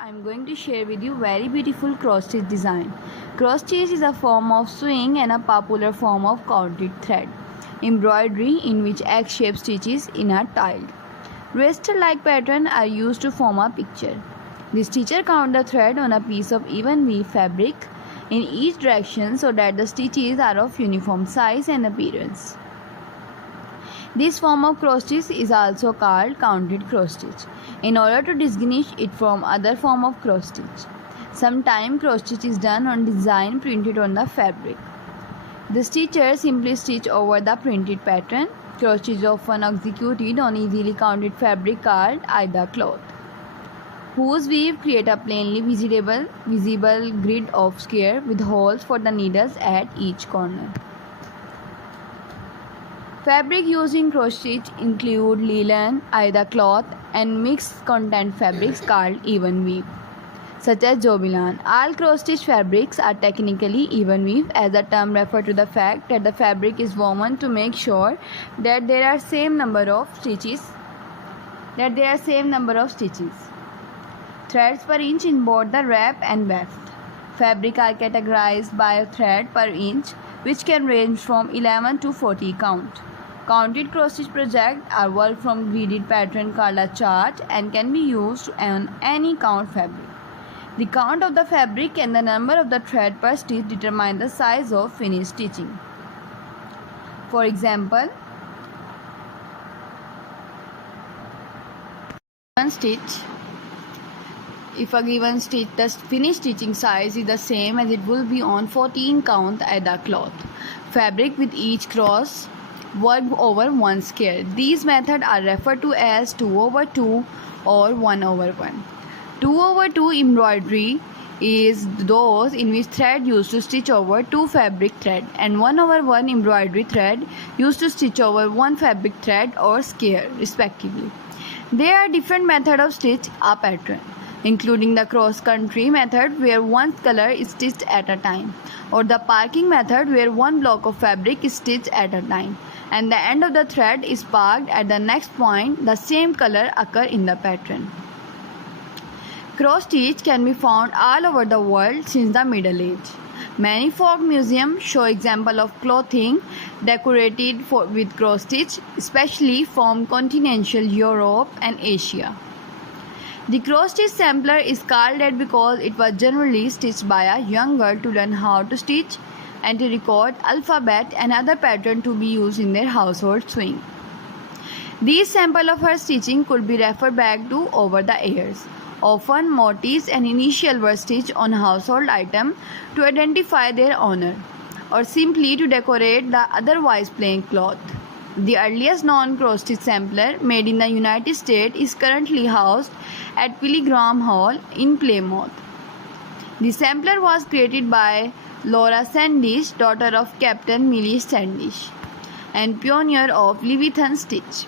I'm going to share with you very beautiful cross stitch design. Cross stitch is a form of sewing and a popular form of counted thread embroidery in which egg-shaped stitches in are tiled. Raster-like patterns are used to form a picture. The stitcher count the thread on a piece of even weave fabric in each direction so that the stitches are of uniform size and appearance. This form of cross stitch is also called counted cross stitch in order to distinguish it from other form of cross stitch. Sometimes cross stitch is done on design printed on the fabric. The stitcher simply stitch over the printed pattern. Cross stitch is often executed on easily counted fabric called aida cloth, whose weave create a plainly visible grid of square with holes for the needles at each corner. Fabric used in cross stitch include linen, aida cloth, and mixed content fabrics called even weave, such as jobilan. All cross stitch fabrics are technically even weave, as the term refers to the fact that the fabric is woven to make sure that there are same number of stitches. Threads per inch in both the wrap and weft. Fabric are categorized by a thread per inch, which can range from 11 to 40 count. Counted cross stitch projects are worked from gridded pattern called a chart and can be used on any count fabric. The count of the fabric and the number of the thread per stitch determine the size of finished stitching. For example, if a given stitch, the finished stitching size is the same as it will be on 14 count aida cloth fabric with each cross worked over one square. These methods are referred to as 2/2 or 1/1. 2/2 embroidery is those in which thread used to stitch over two fabric thread, and 1/1 embroidery thread used to stitch over one fabric thread or square respectively. There are different methods of stitch a pattern, including the cross-country method where one color is stitched at a time, or the parking method where one block of fabric is stitched at a time, and the end of the thread is parked at the next point the same color occur in the pattern. Cross stitch can be found all over the world since the Middle Age. Many folk museums show examples of clothing decorated with cross stitch, especially from continental Europe and Asia. The cross stitch sampler is called that because it was generally stitched by a young girl to learn how to stitch and to record alphabet and other patterns to be used in their household sewing. These samples of her stitching could be referred back to over the years. Often motifs and initials were stitched on household items to identify their owner, or simply to decorate the otherwise plain cloth. The earliest known cross stitch sampler made in the United States is currently housed at Pilgrim Hall in Plymouth. The sampler was created by Laura Sandish, daughter of Captain Millie Sandish, and pioneer of Leviathan stitch.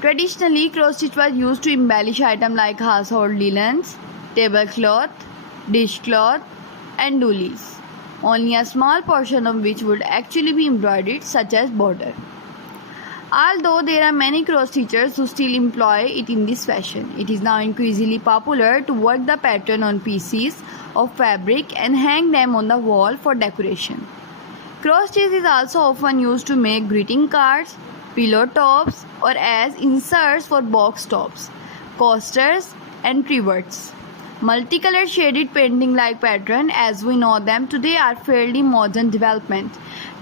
Traditionally, cross stitch was used to embellish items like household linens, tablecloth, dishcloth, and doilies, only a small portion of which would actually be embroidered, such as border. Although there are many cross stitchers who still employ it in this fashion, it is now increasingly popular to work the pattern on pieces of fabric and hang them on the wall for decoration. Cross stitch is also often used to make greeting cards, pillow tops, or as inserts for box tops, coasters, and trivets. Multicolored shaded painting-like patterns, as we know them today, are fairly modern development,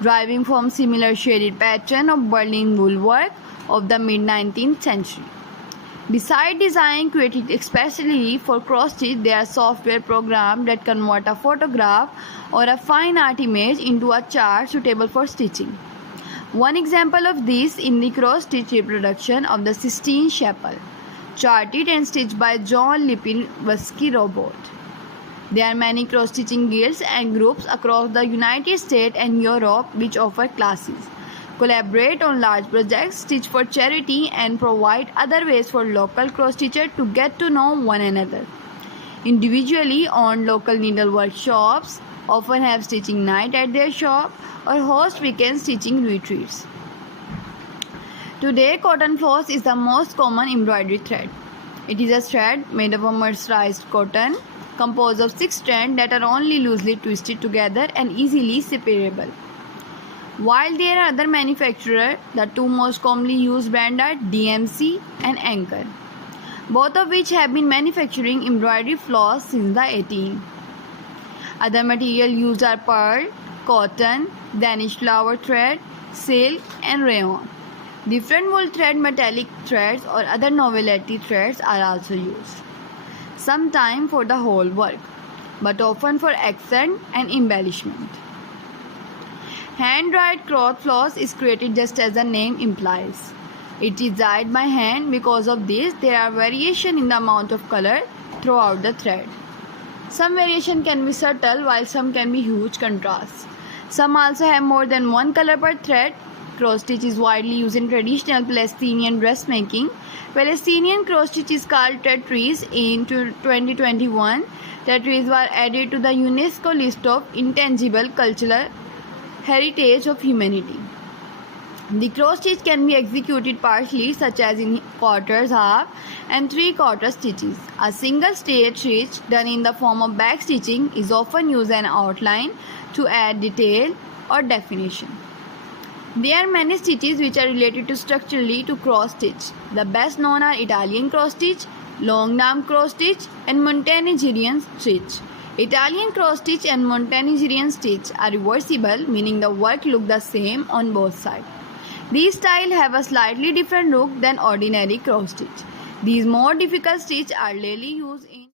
deriving from similar shaded pattern of Berlin wool work of the mid-19th century. Besides design created especially for cross stitch, there are software programs that convert a photograph or a fine art image into a chart suitable for stitching. One example of this in the cross stitch reproduction of the Sistine Chapel, charted and stitched by John Lipinski Robot. There are many cross stitching guilds and groups across the United States and Europe which offer classes, collaborate on large projects, stitch for charity, and provide other ways for local cross stitchers to get to know one another. Individually owned local needlework shops often have stitching night at their shop or host weekend stitching retreats. Today, cotton floss is the most common embroidery thread. It is a thread made of a mercerized cotton composed of 6 strands that are only loosely twisted together and easily separable. While there are other manufacturers, the two most commonly used brands are DMC and Anchor, both of which have been manufacturing embroidery floss since the 18th. Other material used are pearl, cotton, Danish flower thread, silk, and rayon. Different wool thread, metallic threads, or other novelty threads are also used, sometimes for the whole work, but often for accent and embellishment. Hand-dyed cloth floss is created just as the name implies. It is dyed by hand. Because of this, there are variations in the amount of color throughout the thread. Some variation can be subtle, while some can be huge contrasts. Some also have more than one color per thread. Cross stitch is widely used in traditional Palestinian dressmaking. Palestinian cross stitch is called Tetris. In 2021, Tetris were added to the UNESCO list of intangible cultural heritage of humanity. The cross stitch can be executed partially, such as in quarters, half, and 3/4 stitches. A single straight stitch done in the form of back stitching is often used as an outline to add detail or definition. There are many stitches which are related to structurally to cross stitch. The best known are Italian cross stitch, long arm cross stitch, and Montenegrin stitch. Italian cross stitch and Montenegrin stitch are reversible, meaning the work looks the same on both sides. These styles have a slightly different look than ordinary cross stitch. These more difficult stitches are rarely used in